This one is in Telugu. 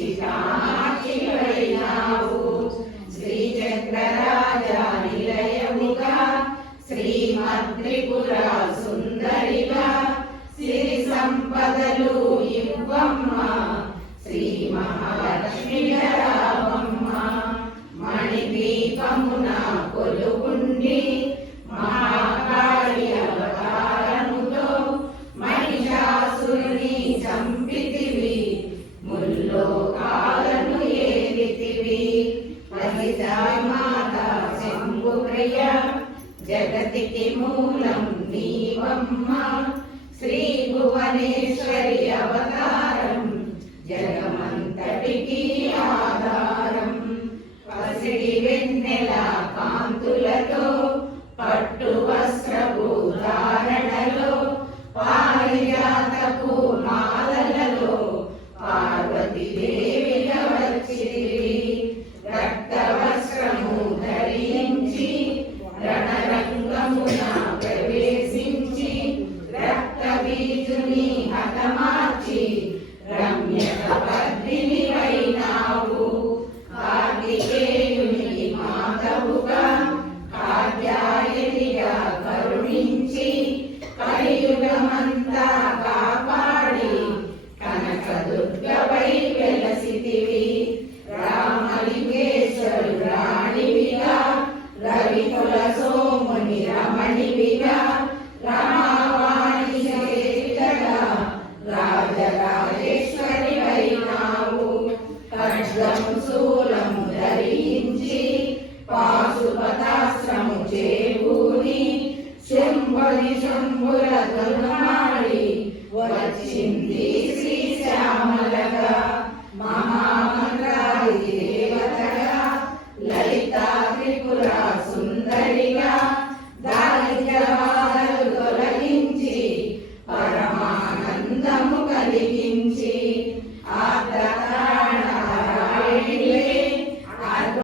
కంచి కామాక్షివైనావు శ్రీచక్రరాజా నిలయముగా శ్రీమద్త్రిపుర సుందరిగా సిరి సంపదలు ఇవ్వమ్మ శ్రీ మహాలక్ష్మి రావమ్మ మణిదీపమున కొలువుండి మహాకాళి అవతారముతో మహిషాసురుని చంపితివి ముల్లోకాలను ఏలితివి మహిషామాత శంభుప్రియ జగతికి మూలం నీవమ్మ శ్రీ భువనేశ్వరి అవతారం జగమంతటికి ఆధారం పసిడి వెన్నెల కాంతులతో పట్టు వస్త్రపు ధారణలో పారిజాతపు మాలలలో పార్వతీదేవిగా వచ్చితివి రక్త వస్త్రము ధరించి రణరంగమున ప్రవేశించి రక్త బీజుని హతమార్చి రమ్యక పద్మిని వైనావు కార్తికేయుని మాతవుగా కాత్యాయనిగా కరుణించి కలియుగమంతా కాపాడి కనకదుర్గవై వెలసితివి రామలింగేశ్వరు రాణివిగా రవికుల సోముని రమణివిగా రమావాణి చేతగా రాజరాజేశ్వరి వైనావు ఖడ్గము శూలము ధరించి పాశుపతాస్త్రము చేకూని శంభుని శంభుల దుర్మాడి వచ్చింది